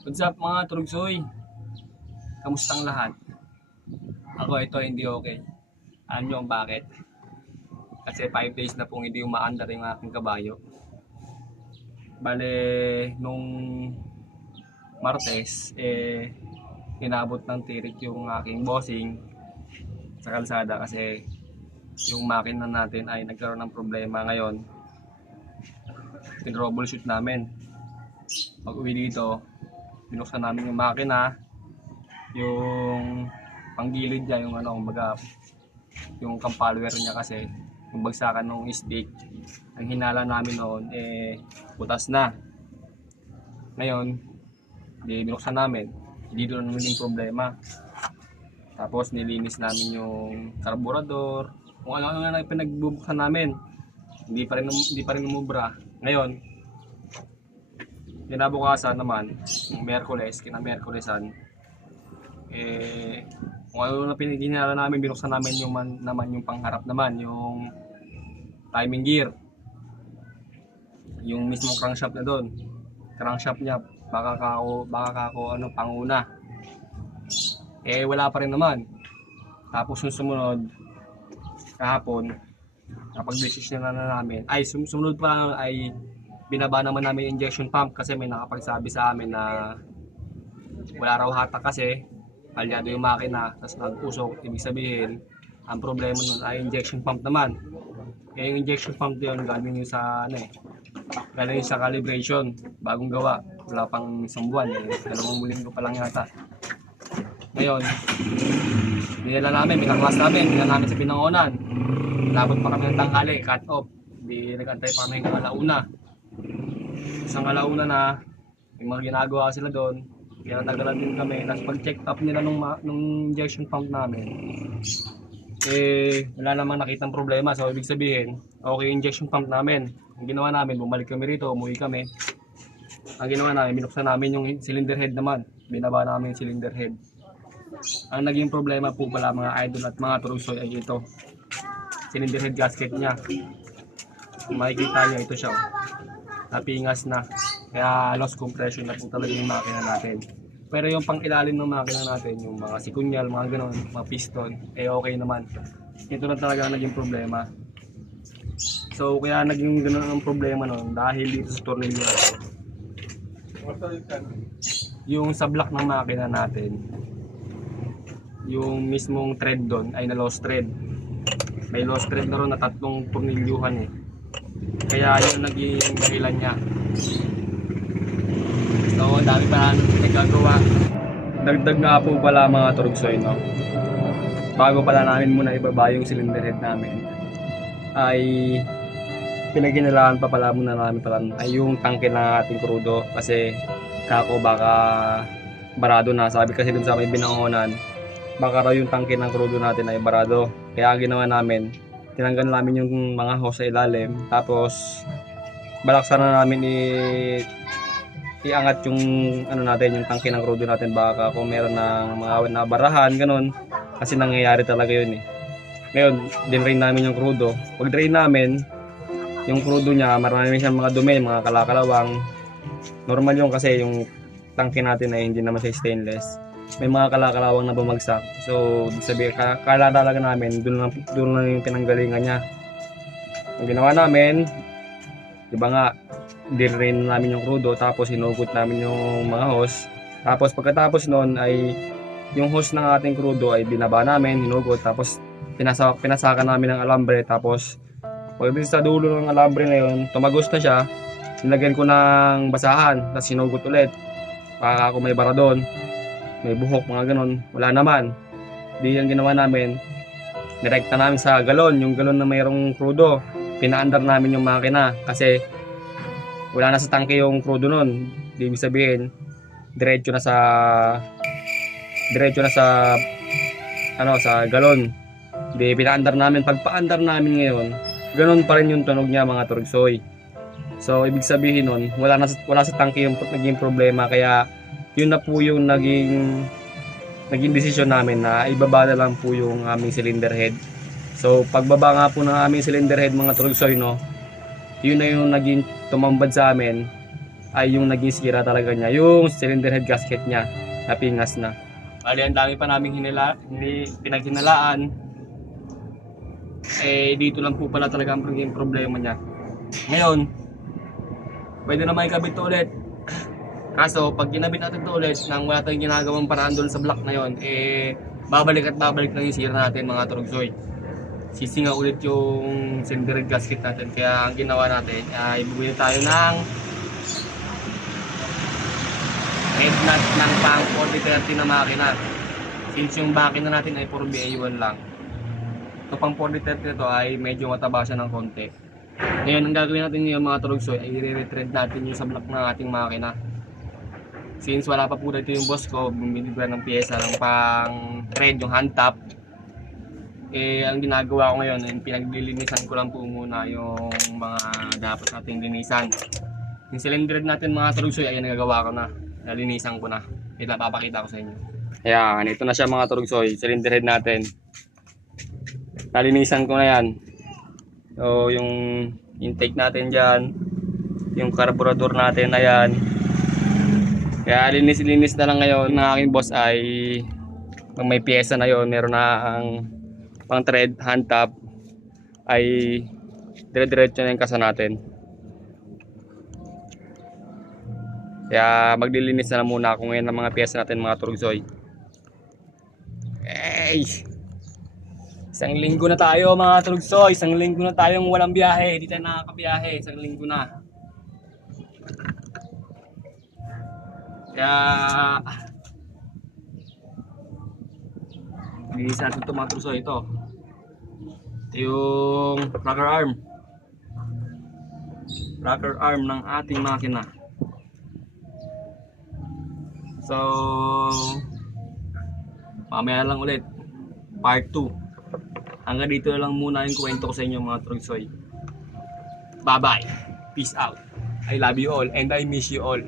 What's up mga Turugsoy? Kamustang lahat? Ako ito hindi okay. Alam nyo kung bakit? Kasi 5 days na pong hindi umaandar yung aking kabayo. Bale, nung Martes, inabot ng tirik yung aking bossing sa kalsada kasi yung makina natin ay nagkaroon ng problema ngayon. Tin-troubleshoot namin. Pag uwi dito, binuksan namin yung makina, yung panggilid niya, yung kumbaga, yung cam follower niya kasi, yung bagsakan ng stick, ang hinala namin noon, butas na. Ngayon, binuksan namin, hindi doon naman yung problema. Tapos nilinis namin yung karburador, kung ano na pinagbubuksan namin, hindi pa rin umubra. Ngayon, kinabukasan naman, yung Merkulesan, kung ano na pinaginala namin, binuksan namin naman yung pangharap naman, yung timing gear, yung mismong crankshaft na doon. Crankshaft niya, baka kako panguna. Wala pa rin naman. Tapos yung sumunod, kahapon, napag-decision na namin. Sumunod pa ay binaba naman namin yung injection pump kasi may nakapagsabi sa amin na wala raw hatak kasi palyado yung makina, tapos nag-usok. Ibig sabihin, ang problema nun ay injection pump naman. Yung injection pump yun, galing yung sa calibration, bagong gawa, wala pang isang buwan, dalawang linggo pa lang yata. Ngayon, dinala namin sa Binangonan. Labot pa kami ng tanghali, cut off. Nag-antay pa kami ng alauna. Isang alauna na, yung mga ginagawa sila doon, kaya natagalan din kami. Tapos pag-check up nila nung injection pump namin, wala namang nakitang problema. So ibig sabihin, okay yung injection pump namin. Ang ginawa namin, bumalik kami rito, umuwi kami. Ang ginawa namin, binuksan namin yung cylinder head naman. Binaba namin yung cylinder head. Ang naging problema po pala mga idol at mga Turugsoy ay ito. Cylinder head gasket niya. Kung makikita niyo, ito siya. Napingas na. Kaya loss compression na po talaga yung makina natin. Pero yung pang ilalim ng makina natin, yung mga sikunyal, mga ganon, mga piston, okay naman. Ito na talaga naging problema. So kaya naging ganon ang problema noon dahil dito sa tornilyo na ito. Yung sa block ng makina natin, yung mismong thread doon ay na lost thread. May lost thread na ron na 3 tornilyuhan eh. Kaya yun naging dahilan niya. So, dami pa nagagawa. Dagdag nga po pala mga Turugsoy, no? Bago pala namin muna ibaba yung cylinder head namin, ay pinaginalaan pa pala muna namin pala ay yung tangke ng ating krudo. Kasi kako baka barado na. Sabi kasi dun sa may Binangonan, baka raw yung tangke ng krudo natin ay barado. Kaya ang ginawa namin, tinanggal namin yung mga hose sa ilalim, tapos balaksan na namin iangat yung yung tangke ng krudo natin, baka kung meron ng mga nabarahan ganun, kasi nangyayari talaga yun eh. Ngayon, din-drain namin yung krudo. Pag drain namin yung krudo niya, marami siyang mga dumi, mga kalakalawang. Normal yung kasi yung tangke natin ay hindi naman siya stainless, may mga kalakalawang na bumagsak. So sabi, kala talaga namin doon lang yung pinanggalingan niya. Ang ginawa namin, diba nga, din-drain namin yung krudo, tapos hinugot namin yung mga hose. Tapos pagkatapos noon ay yung hose ng ating krudo ay binaba namin, hinugot, tapos pinasakan namin ng alambre. Tapos pagdating sa dulo ng alambre na yun, tumagos na siya, nilagyan ko ng basahan, tapos hinugot ulit. Baka ako may bara doon, may buhok, mga ganon, wala naman. Di yung ginawa namin, direkta namin sa galon, yung galon na mayroong krudo. Pinaandar namin yung makina kasi wala na sa tangke yung krudo nun. Di ibig sabihin, diretso na sa galon. Di pinaandar namin. Pagpaandar namin ngayon, ganon pa rin yung tunog niya mga Turugsoy. So ibig sabihin nun, wala sa tangke yung naging problema. Kaya yun na po yung naging desisyon namin na ibaba na lang po yung aming cylinder head. So pagbaba nga po ng aming cylinder head mga Turugsoy, no, yun na yung naging tumambad sa amin ay yung naging sira talaga niya, yung cylinder head gasket niya, napingas na. Bali, ang dami pa naming pinaghinalaan. Dito lang po pala talaga ang problema niya. Ngayon, pwede naman ikabit to ulit. Kaso, pag ginabit natin to ulit, nang wala tayong ginagawang paraan doon sa block na yon, babalik lang yung sira natin mga turugsoy. Sisinga ulit yung cylinder gasket natin. Kaya ang ginawa natin, ibubili tayo ng head nut ng pang 4030 na makina. Since yung makina natin ay 4BA1 lang. Ito pang 4030 nito ay medyo mataba siya ng konti. Ngayon, ang gagawin natin ngayon mga turugsoy ay i-retread natin yung sa block ng ating makina. Since wala pa po dito yung boss ko, bumili ko ng pyesa ng pang thread, yung hand top. Ang ginagawa ko ngayon, pinaglilinisan ko lang po muna yung mga dapat nating linisan. Yung cylinder natin mga turugsoy ay nagagawa ko na. Nalinisan ko na. Ito papakita ko sa inyo. Ayan, ito na siya mga turugsoy, cylinder head natin. Nalinisan ko na yan. So, yung intake natin dyan, yung carburetor natin na yan. Kaya linis na lang ngayon ng aking boss ay pag may pyesa na yon, meron na ang pang thread, hand top, ay dire-diretso na yung kasa natin. Kaya maglilinis na lang muna ako ngayon ng mga pyesa natin mga turugsoy. Isang linggo na tayo mga turugsoy, isang linggo na tayong walang biyahe, hindi tayo nakakabiyahe, isang linggo na. Kaya linis natin ito mga turugsoy. Ito yung rocker arm ng ating makina. So mamaya lang ulit part 2. Hanggang dito lang muna yung kwento ko sa inyo mga turugsoy. Bye bye, peace out, I love you all and I miss you all.